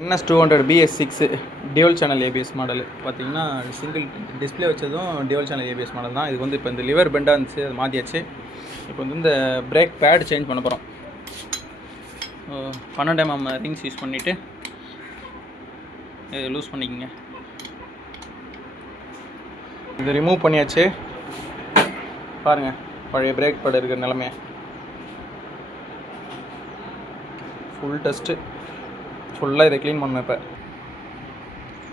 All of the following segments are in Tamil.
NS200 BS6 dual channel ABS model பார்த்தீங்கன்னா சிங்கிள் டிஸ்பிளே வச்சதும் டியூவல் சேனல் ஏபிஎஸ் மாடல் தான். இதுக்கு வந்து இப்போ இந்த லிவர் பெண்டாக இருந்துச்சு, அது மாற்றியாச்சு. இப்போ வந்து இந்த பிரேக் பேட் சேஞ்ச் பண்ண போகிறோம். 12 mm ரிங்ஸ் யூஸ் பண்ணிவிட்டு இது லூஸ் பண்ணிக்கோங்க. இது ரிமூவ் பண்ணியாச்சு. பாருங்கள் பழைய பிரேக் பேட் இருக்கிற நிலமையை. ஃபுல் டெஸ்ட்டு ஃபுல்லாக இதை க்ளீன் பண்ணணும். இப்போ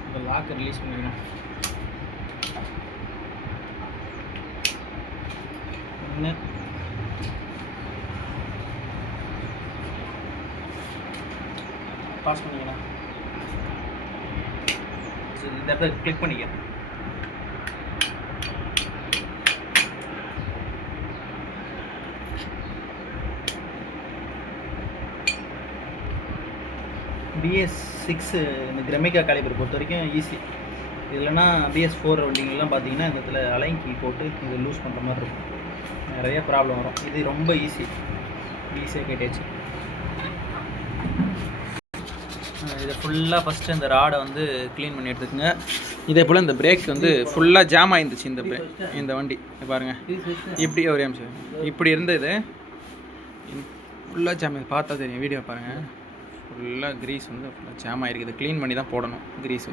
இந்த லாக்கை ரிலீஸ் பண்ணிக்கணும். ஒன்று பாஸ் பண்ணிக்கணும். இந்த இடத்துல கிளிக் பண்ணிக்க. BS6 இந்த கிரெமிகா காலிபர் பொறுத்த வரைக்கும் ஈஸி. இல்லைனா BS4 வண்டிங்கெல்லாம் பார்த்தீங்கன்னா இந்த இடத்துல அலைன் கீ போட்டு இதை லூஸ் பண்ணுற மாதிரி இருக்கும், நிறைய ப்ராப்ளம் வரும். இது ரொம்ப ஈஸியாக கேட்டாச்சு. இதை ஃபுல்லாக ஃபஸ்ட்டு இந்த ராடை வந்து க்ளீன் பண்ணி எடுத்துக்கோங்க. இதே போல் இந்த பிரேக் வந்து ஃபுல்லாக ஜாம் ஆகிருந்துச்சு. இந்த வண்டி பாருங்கள், இப்படி ஒரே நிமிஷம் இப்படி இருந்தது ஃபுல்லாக ஜாம். பார்த்தா தெரியும், வீடியோ பாருங்கள். ஃபுல்லாக க்ரீஸ் வந்து ஃபுல்லாக ஜாம் ஆகிருக்குது. க்ளீன் பண்ணி தான் போடணும் க்ரீஸு.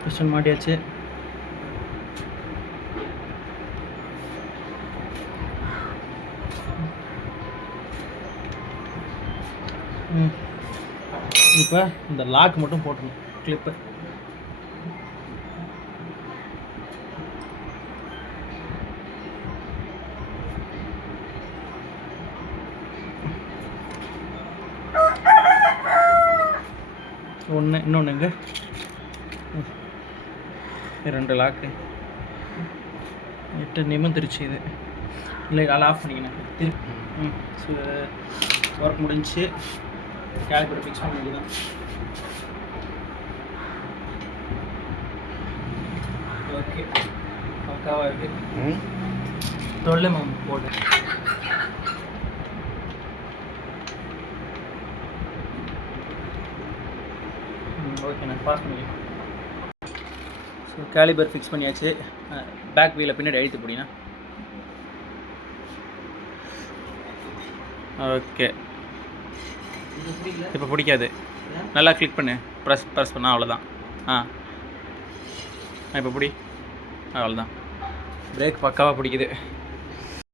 பிஸ்டன் மாட்டியாச்சு. இப்போ இந்த லாக் மட்டும் போட்டணும், கிளிப்பு. இன்னொன்றுங்க 2 லாக்கு 8 நிமிர்ந்துருச்சு. இது இல்லை, அதை ஆஃப் பண்ணிக்கணும். திருப்பி ஒர்க் முடிஞ்சு காலிபர் ஃபிக்ஸ் பண்ண வேண்டியதான். ஓகே, பக்காவாக இருக்குது. 12 mm போட்டு ஓகே, நான் பாஸ் பண்ணிக்கிறேன். ஸோ காலிபர் ஃபிக்ஸ் பண்ணியாச்சு. பேக் வீலை பின்னாடி அழுத்து போடினா. ஓகே, இப்போ பிடிக்காது. நல்லா கிளிக் பண்ணு, ப்ரெஸ் பண்ணால் அவ்வளோதான். இப்போ பிடி, அவ்வளோதான். பிரேக் பக்காவாக பிடிக்குது.